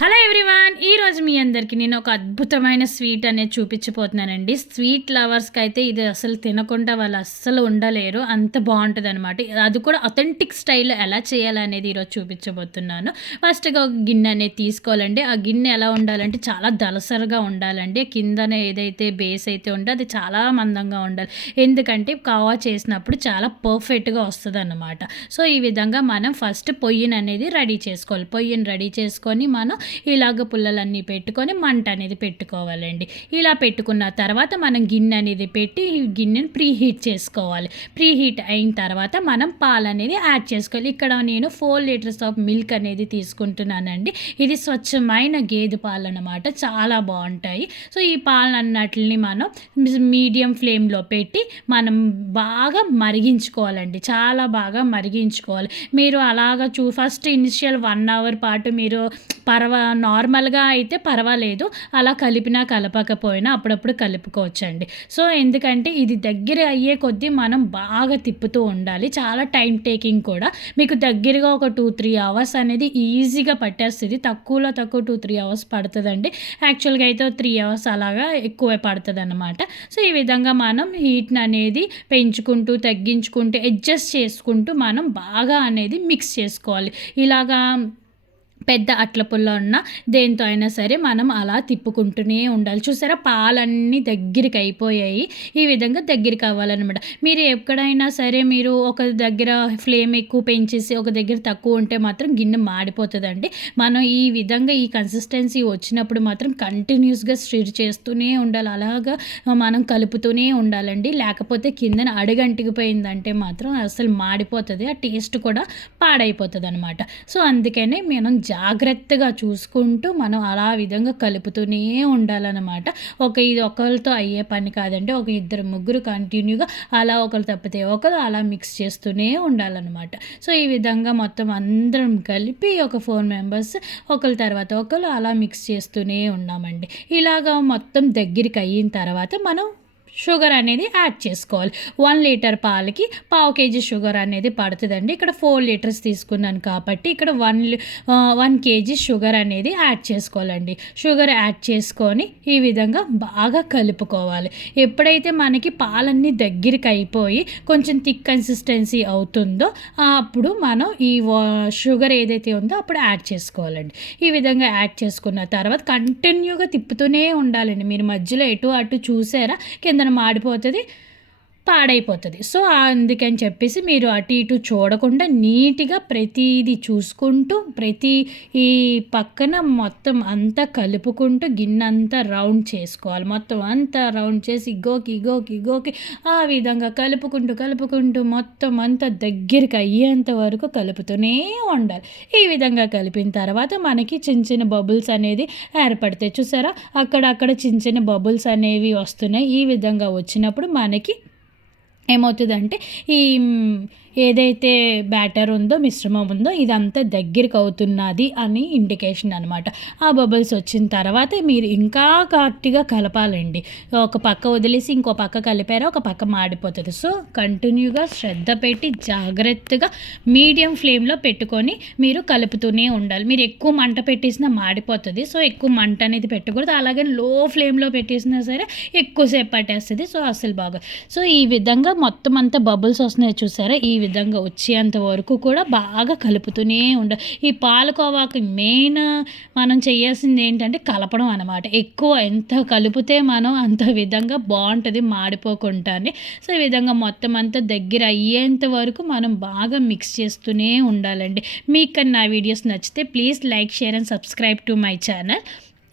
Hello everyone, ఈరోజు మీ అందరికీ నేను ఒక అద్భుతమైన స్వీట్ అనేది చూపించబోతున్నానండి. స్వీట్ లవర్స్కి అయితే ఇది అసలు తినకుండా వాళ్ళు అస్సలు ఉండలేరు, అంత బాగుంటుంది అనమాట. అది కూడా అథెంటిక్ స్టైల్లో ఎలా చేయాలనేది ఈరోజు చూపించబోతున్నాను. ఫస్ట్గా ఒక గిన్నె అనేది తీసుకోవాలండి. ఆ గిన్నె ఎలా ఉండాలంటే చాలా దలసరిగా ఉండాలండి. కిందన ఏదైతే బేస్ అయితే ఉందో అది చాలా మందంగా ఉండాలి, ఎందుకంటే కావా చేసినప్పుడు చాలా పర్ఫెక్ట్గా వస్తుంది అన్నమాట. సో ఈ విధంగా మనం ఫస్ట్ పొయ్యిని అనేది రెడీ చేసుకోవాలి. పొయ్యిని రెడీ చేసుకొని మనం ఇలాగ పుల్లలన్నీ పెట్టుకొని మంట అనేది పెట్టుకోవాలండి. ఇలా పెట్టుకున్న తర్వాత మనం గిన్నె అనేది పెట్టి గిన్నెను ప్రీ హీట్ చేసుకోవాలి. ప్రీ హీట్ అయిన తర్వాత మనం పాలు అనేది యాడ్ చేసుకోవాలి. ఇక్కడ నేను 4 లీటర్స్ ఆఫ్ మిల్క్ అనేది తీసుకుంటున్నానండి. ఇది స్వచ్ఛమైన గేదె పాలు అన్నమాట, చాలా బాగుంటాయి. సో ఈ పాలన్నిటిని మనం మీడియం ఫ్లేమ్లో పెట్టి మనం బాగా మరిగించుకోవాలండి, చాలా బాగా మరిగించుకోవాలి. మీరు అలాగా ఫస్ట్ ఇనిషియల్ 1 అవర్ పాటు మీరు నార్మల్గా అయితే పర్వాలేదు, అలా కలిపినా కలపకపోయినా అప్పుడప్పుడు కలుపుకోవచ్చండి. సో ఎందుకంటే ఇది దగ్గర అయ్యే కొద్దీ మనం బాగా తిప్పుతూ ఉండాలి, చాలా టైం టేకింగ్ కూడా. మీకు దగ్గరగా ఒక 2-3 అవర్స్ అనేది ఈజీగా పట్టేస్తుంది. తక్కువలో తక్కువ 2-3 అవర్స్ పడుతుందండి. యాక్చువల్గా అయితే 3 అవర్స్ అలాగా ఎక్కువే పడుతుంది అన్నమాట. సో ఈ విధంగా మనం హీట్ని అనేది పెంచుకుంటూ తగ్గించుకుంటూ అడ్జస్ట్ చేసుకుంటూ మనం బాగా అనేది మిక్స్ చేసుకోవాలి. ఇలాగా పెద్ద అట్ల పుల్ల ఉన్న దేంతో అయినా సరే మనం అలా తిప్పుకుంటూనే ఉండాలి. చూసారా, పాలన్నీ దగ్గరికి అయిపోయాయి. ఈ విధంగా దగ్గరికి అవ్వాలన్నమాట. మీరు ఎక్కడైనా సరే మీరు ఒక దగ్గర ఫ్లేమ్ ఎక్కువ పెంచేసి ఒక దగ్గర తక్కువ ఉంటే మాత్రం గిన్నె మాడిపోతుందండి. మనం ఈ విధంగా ఈ కన్సిస్టెన్సీ వచ్చినప్పుడు మాత్రం కంటిన్యూస్గా స్టిర్ చేస్తూనే ఉండాలి, అలాగా మనం కలుపుతూనే ఉండాలండి. లేకపోతే కిందన అడుగంటికిపోయిందంటే మాత్రం అసలు మాడిపోతుంది, ఆ టేస్ట్ కూడా పాడైపోతుంది అనమాట. సో అందుకనే మనం జాగ్రత్తగా చూసుకుంటూ మనం అలా విధంగా కలుపుతూనే ఉండాలన్నమాట. ఇది ఒకరితో అయ్యే పని కాదండి, ఒక 2-3 కంటిన్యూగా అలా ఒకరు తప్పితే ఒకరు అలా మిక్స్ చేస్తూనే ఉండాలన్నమాట. సో ఈ విధంగా మొత్తం అందరం కలిపి ఒక 4 మెంబర్స్ ఒకరి తర్వాత ఒకరు అలా మిక్స్ చేస్తూనే ఉన్నామండి. ఇలాగా మొత్తం దగ్గరికి అయిన తర్వాత మనం షుగర్ అనేది యాడ్ చేసుకోవాలి. 1 లీటర్ పాలకి 1/2 కేజీ షుగర్ అనేది పడుతుందండి. ఇక్కడ 4 లీటర్స్ తీసుకున్నాను కాబట్టి ఇక్కడ 1 కేజీ షుగర్ అనేది యాడ్ చేసుకోవాలండి. షుగర్ యాడ్ చేసుకొని ఈ విధంగా బాగా కలుపుకోవాలి. ఎప్పుడైతే మనకి పాలన్నీ దగ్గరికి అయిపోయి కొంచెం థిక్ కన్సిస్టెన్సీ అవుతుందో అప్పుడు మనం ఈ షుగర్ ఏదైతే ఉందో అప్పుడు యాడ్ చేసుకోవాలండి. ఈ విధంగా యాడ్ చేసుకున్న తర్వాత కంటిన్యూగా తిప్పుతూనే ఉండాలండి. మీరు మధ్యలో ఎటు అటు చూసారా కింద మాడిపోతుంది, పాడైపోతుంది. సో అందుకని చెప్పేసి మీరు అటు ఇటు చూడకుండా నీట్గా ప్రతిదీ చూసుకుంటూ ఈ పక్కన మొత్తం అంతా కలుపుకుంటూ గిన్నె అంతా రౌండ్ చేసుకోవాలి. మొత్తం అంతా రౌండ్ చేసి ఇగోకి ఆ విధంగా కలుపుకుంటూ మొత్తం అంతా దగ్గరికి అయ్యేంత వరకు కలుపుతూనే ఉండాలి. ఈ విధంగా కలిపిన తర్వాత మనకి చిన్న బబుల్స్ అనేది ఏర్పడతాయి. చూసారా, అక్కడక్కడ చిన్న బబుల్స్ అనేవి వస్తున్నాయి. ఈ విధంగా వచ్చినప్పుడు మనకి ఏమవుతుందంటే ఈ ఏదైతే బ్యాటర్ ఉందో మిశ్రమం ఉందో ఇదంతా దగ్గరికి అవుతున్నది అని ఇండికేషన్ అనమాట. ఆ బబుల్స్ వచ్చిన తర్వాత మీరు ఇంకా గట్టిగా కలపాలండి. ఒక పక్క వదిలేసి ఇంకో పక్క కలిపారో ఒక పక్క మాడిపోతుంది. సో కంటిన్యూగా శ్రద్ధ పెట్టి జాగ్రత్తగా మీడియం ఫ్లేమ్లో పెట్టుకొని మీరు కలుపుతూనే ఉండాలి. మీరు ఎక్కువ మంట పెట్టేసినా మాడిపోతుంది. సో ఎక్కువ మంట అనేది పెట్టకూడదు. అలాగే లో ఫ్లేమ్లో పెట్టేసినా సరే ఎక్కువసేపు పట్టేస్తుంది. సో అసలు బాగా సో ఈ విధంగా మొత్తం అంతా బబుల్స్ వస్తున్నాయి చూసారా, ఈ విధంగా వచ్చేంత వరకు కూడా బాగా కలుపుతూనే ఉండాలి. ఈ పాలకోవాకి మెయిన్ మనం చేయాల్సింది ఏంటంటే కలపడం అనమాట. ఎక్కువ ఎంత కలిపితే మనం అంత విధంగా బాగుంటుంది, మాడిపోకుండానే. సో ఈ విధంగా మొత్తం అంతా దగ్గర అయ్యేంత వరకు మనం బాగా మిక్స్ చేస్తూనే ఉండాలండి. మీకు నా వీడియోస్ నచ్చితే please like, share and subscribe to my channel.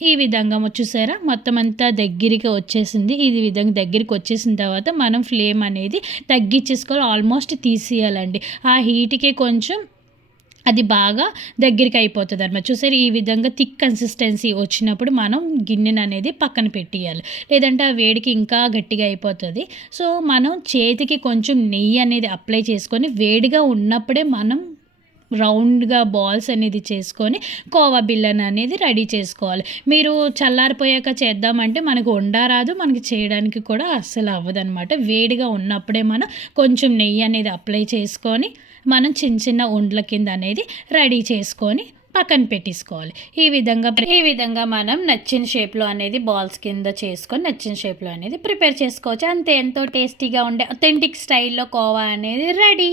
ఈ విధంగా చూసారా మొత్తం అంతా దగ్గరికి వచ్చేసింది. ఈ విధంగా దగ్గరికి వచ్చేసిన తర్వాత మనం ఫ్లేమ్ అనేది తగ్గించేసుకోవాలి, ఆల్మోస్ట్ తీసేయాలండి. ఆ హీట్కే కొంచెం అది బాగా దగ్గరికి అయిపోతుంది అనమాట. చూసారు, ఈ విధంగా థిక్ కన్సిస్టెన్సీ వచ్చినప్పుడు మనం గిన్నెను అనేది పక్కన పెట్టేయాలి, లేదంటే ఆ వేడికి ఇంకా గట్టిగా అయిపోతుంది. సో మనం చేతికి కొంచెం నెయ్యి అనేది అప్లై చేసుకొని వేడిగా ఉన్నప్పుడే మనం రౌండ్గా బాల్స్ అనేది చేసుకొని కోవా బిళ్ళను అనేది రెడీ చేసుకోవాలి. మీరు చల్లారిపోయాక చేద్దామంటే మనకు రాదు, మనకి చేయడానికి కూడా అస్సలు అవ్వదన్నమాట. వేడిగా ఉన్నప్పుడే మనం కొంచెం నెయ్యి అనేది అప్లై చేసుకొని మనం చిన్న ఉండల కింద అనేది రెడీ చేసుకొని పక్కన పెట్టేసుకోవాలి. ఈ విధంగా మనం నచ్చిన షేప్లో అనేది బాల్స్ కింద చేసుకొని నచ్చిన షేప్లో అనేది ప్రిపేర్ చేసుకోవచ్చు. అంతే, ఎంతో టేస్టీగా ఉండే అథెంటిక్ స్టైల్లో కోవా అనేది రెడీ.